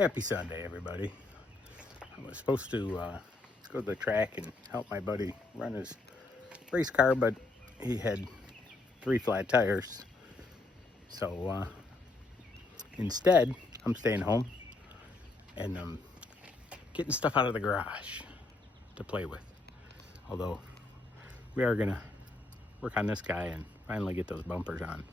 Happy Sunday, everybody. I was supposed to go to the track and help my buddy run his race car, but he had 3 flat tires. So instead, I'm staying home and getting stuff out of the garage to play with. Although we are gonna work on this guy and finally get those bumpers on.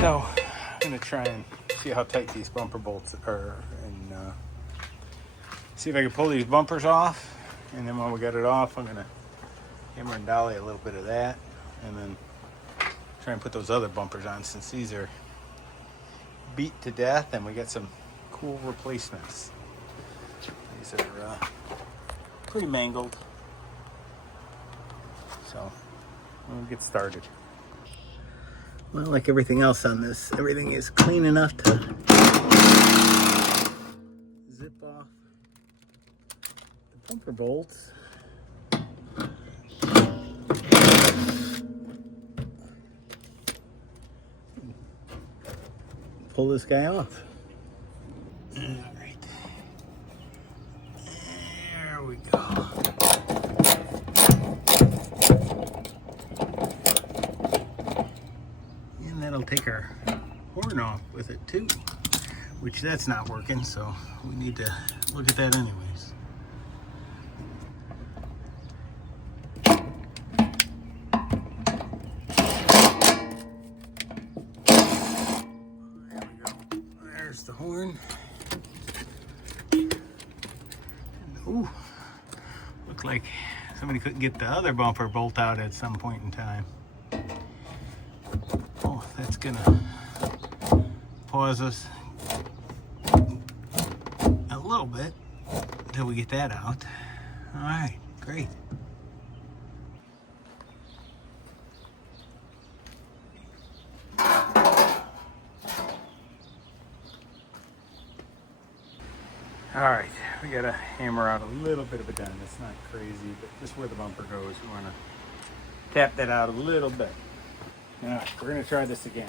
So I'm gonna try and see how tight these bumper bolts are and see if I can pull these bumpers off. And then when we get it off, I'm gonna hammer and dolly a little bit of that and then try and put those other bumpers on, since these are beat to death and we got some cool replacements. These are pretty mangled. So we'll get started. Well, like everything else on this, everything is clean enough to zip off the bumper bolts. Pull this guy off. All right. There we go. And that'll take our horn off with it too, which that's not working, so we need to look at that anyways. There we go. There's the horn. Ooh, looked like somebody couldn't get the other bumper bolt out at some point in time. Oh, that's gonna pause us a little bit until we get that out. All right, great. All right, we gotta hammer out a little bit of a dent. It's not crazy, but just where the bumper goes, we wanna tap that out a little bit. All right, we're gonna try this again.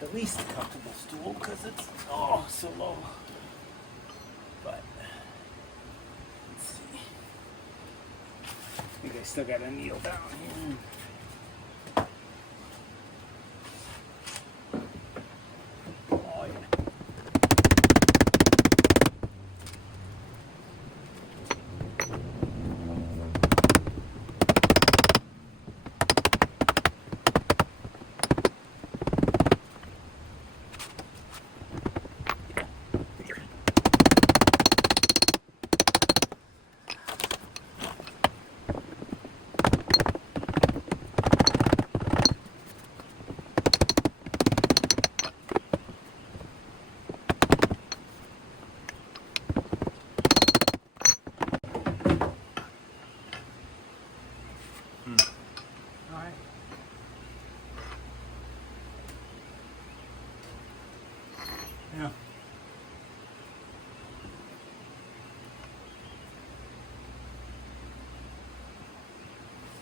The least comfortable stool, because it's so low. But let's see. I think I still got a needle down here. Oh yeah. Alright. Yeah.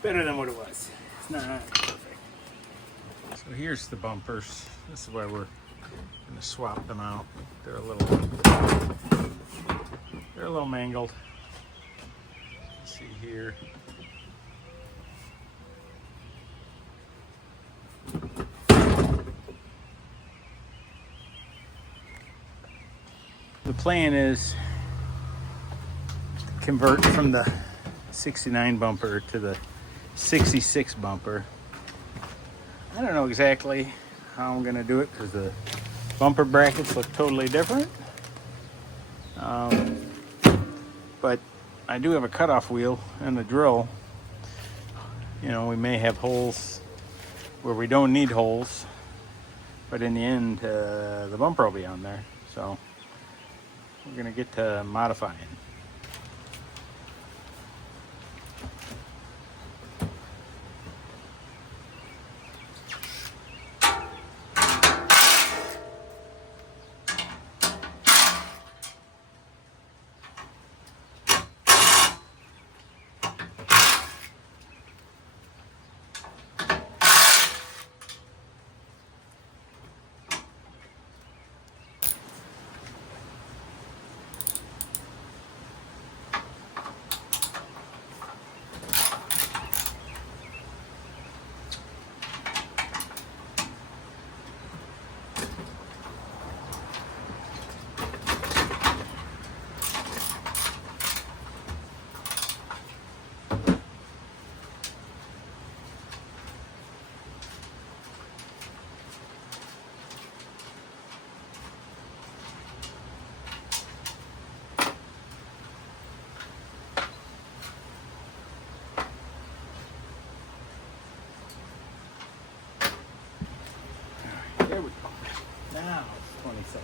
Better than what it was. It's not perfect. So here's the bumpers. This is why we're gonna swap them out. They're a little mangled. Let's see here. The plan is to convert from the 69 bumper to the 66 bumper. I don't know exactly how I'm gonna do it because the bumper brackets look totally different. But I do have a cutoff wheel and a drill. You know, we may have holes where we don't need holes, but in the end, the bumper will be on there. So we're gonna get to modifying. There we go. Now it's 27.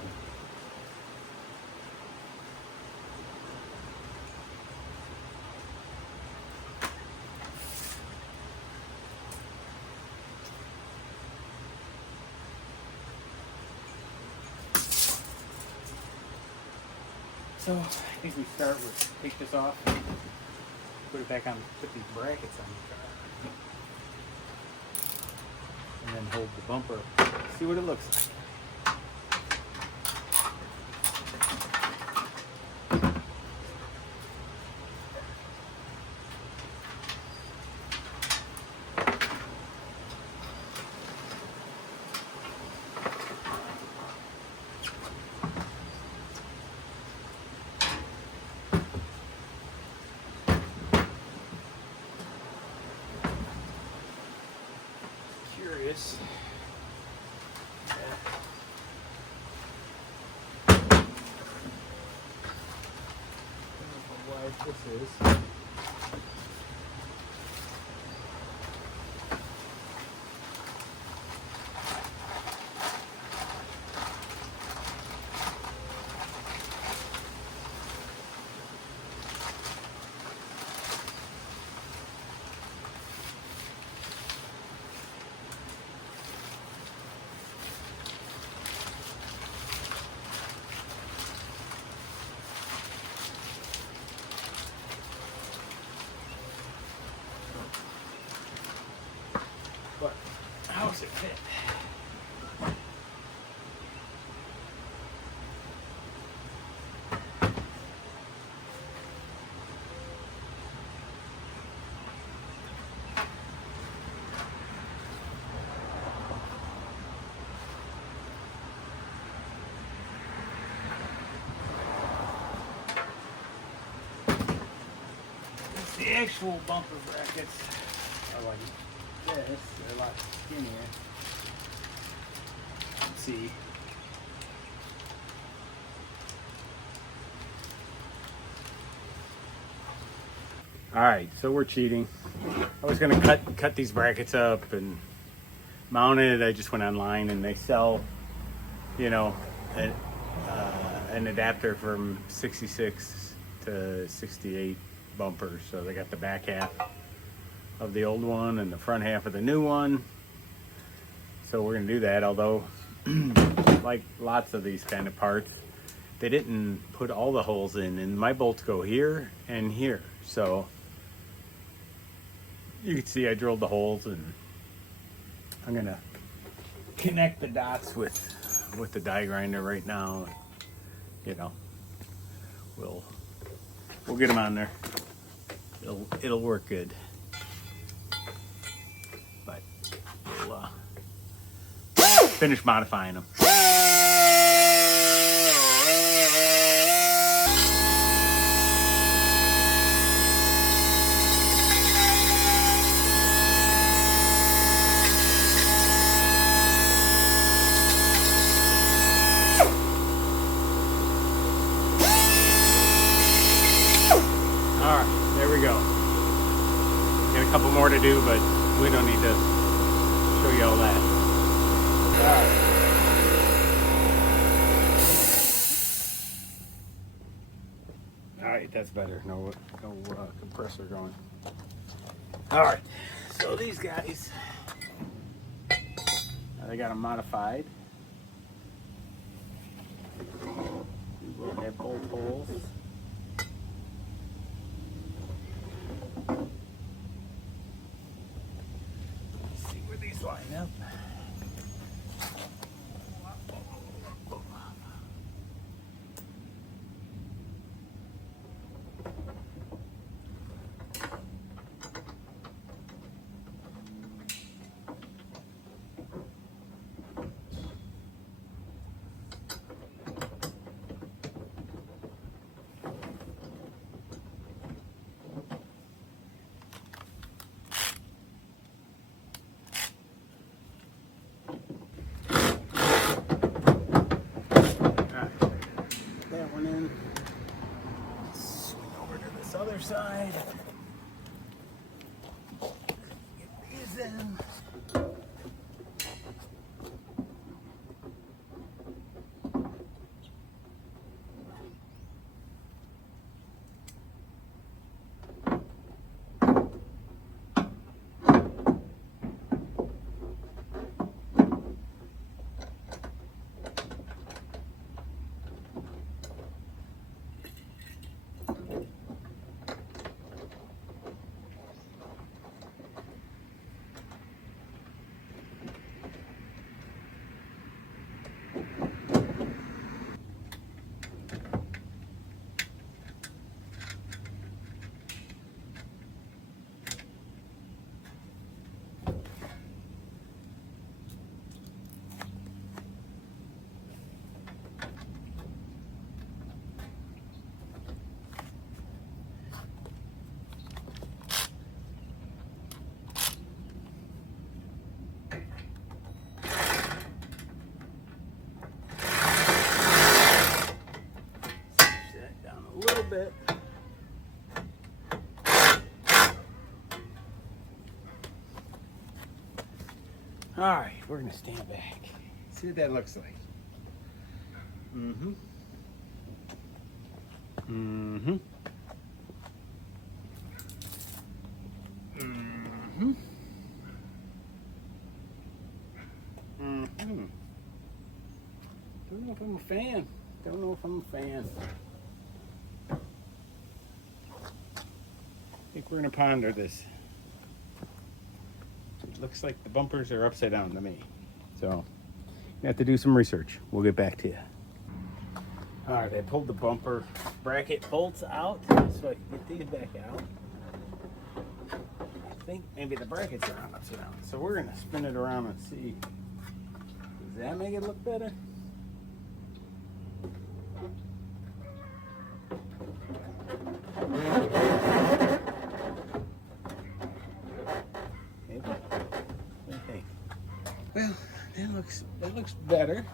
So I think we start with, take this off, put it back on, put these brackets on the car, and then hold the bumper, see what it looks like. Curious. This is. But how does it fit? The actual bumper brackets are like this. They're a lot skinnier. Let's see. All right, so we're cheating. I was gonna cut these brackets up and mount it. I just went online and they sell, you know, an adapter from 66 to 68 bumpers. So they got the back half of the old one and the front half of the new one. So we're gonna do that, although like lots of these kind of parts, they didn't put all the holes in, and my bolts go here and here. So you can see I drilled the holes, and I'm gonna connect the dots with the die grinder right now. You know, we'll get them on there. It'll work good. But we'll finish modifying them. Alright, there we go. Got a couple more to do, but we don't need to show you all that. Alright, that's better. No compressor going. Alright, so these guys, they got them modified. They have bolt holes. Line up. Other side. Get these in. All right, we're gonna stand back. See what that looks like. Mm-hmm. Mm-hmm. Mm-hmm. Mm-hmm. Don't know if I'm a fan. Don't know if I'm a fan. I think we're gonna ponder this. It looks like the bumpers are upside down to me. So you have to do some research. We'll get back to you. All right, I pulled the bumper bracket bolts out so I can get these back out. I think maybe the brackets are on upside down. So we're gonna spin it around and see. Does that make it look better? Maybe. What do you think? Well, that looks better.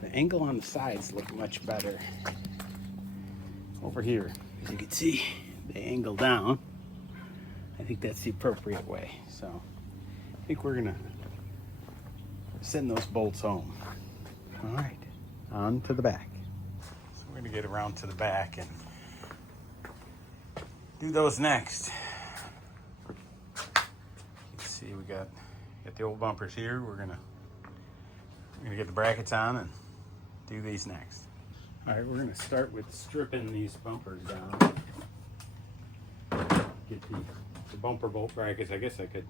The angle on the sides look much better. Over here, as you can see, the angle down. I think that's the appropriate way. So I think we're gonna send those bolts home. All right, on to the back. So we're gonna get around to the back and do those next. Let's see, we got the old bumpers here. We're gonna get the brackets on and do these next. All right, we're gonna start with stripping these bumpers down. Get the bumper bolt brackets. I guess I could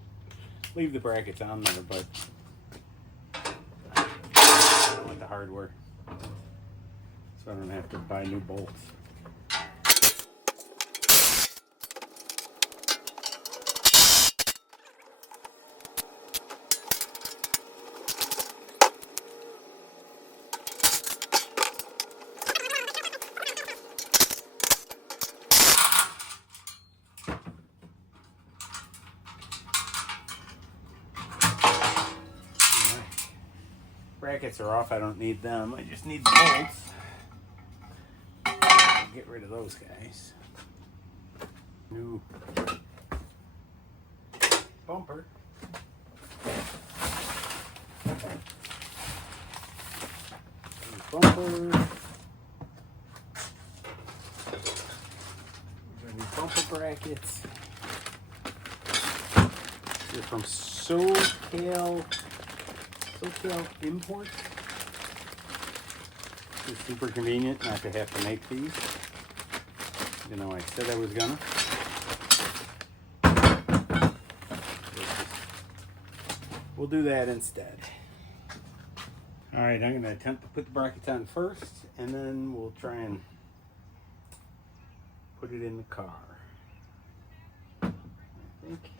leave the brackets on there, but I don't like the hardware, so I don't have to buy new bolts. Brackets are off. I don't need them. I just need the bolts. Get rid of those guys. New bumper. New bumper. These are new bumper brackets. They're from SoCal Import. It's super convenient not to have to make these. You know, I said I was gonna. We'll do that instead. All right, I'm gonna attempt to put the brackets on first, and then we'll try and put it in the car. I think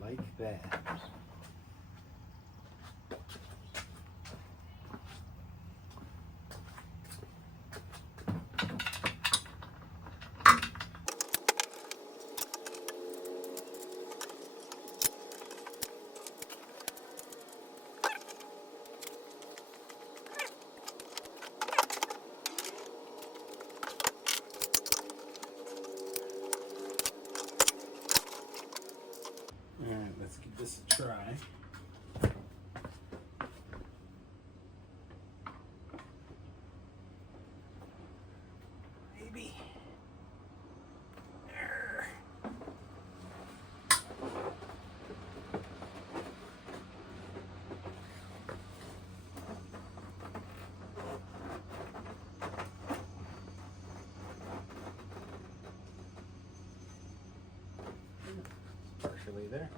like that. All right, let's give this a try. Maybe. There. Partially there.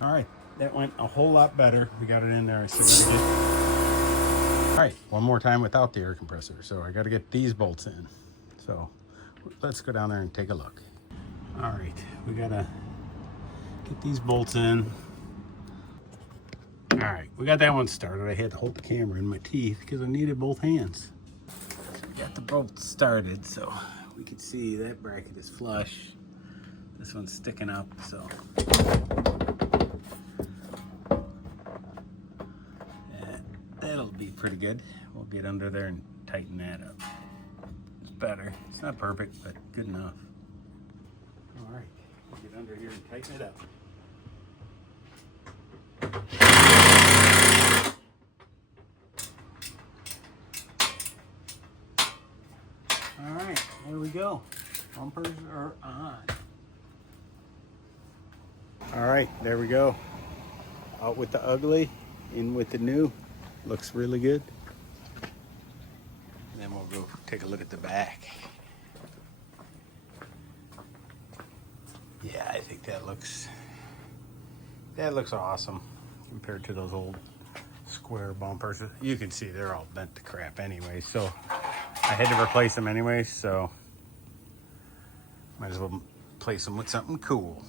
All right, that went a whole lot better. We got it in there. All right, one more time without the air compressor. So I got to get these bolts in. So let's go down there and take a look. All right, we got to get these bolts in. All right, we got that one started. I had to hold the camera in my teeth because I needed both hands. So we got the bolts started, so we can see that bracket is flush. This one's sticking up, so. Yeah, that'll be pretty good. We'll get under there and tighten that up. It's better. It's not perfect, but good enough. All right, we'll get under here and tighten it up. All right, there we go. Bumpers are on. All right, there we go. Out with the ugly, in with the new. Looks really good. And then we'll go take a look at the back. Yeah, I think that looks awesome compared to those old square bumpers. You can see they're all bent to crap anyway, so I had to replace them anyway, so might as well place them with something cool.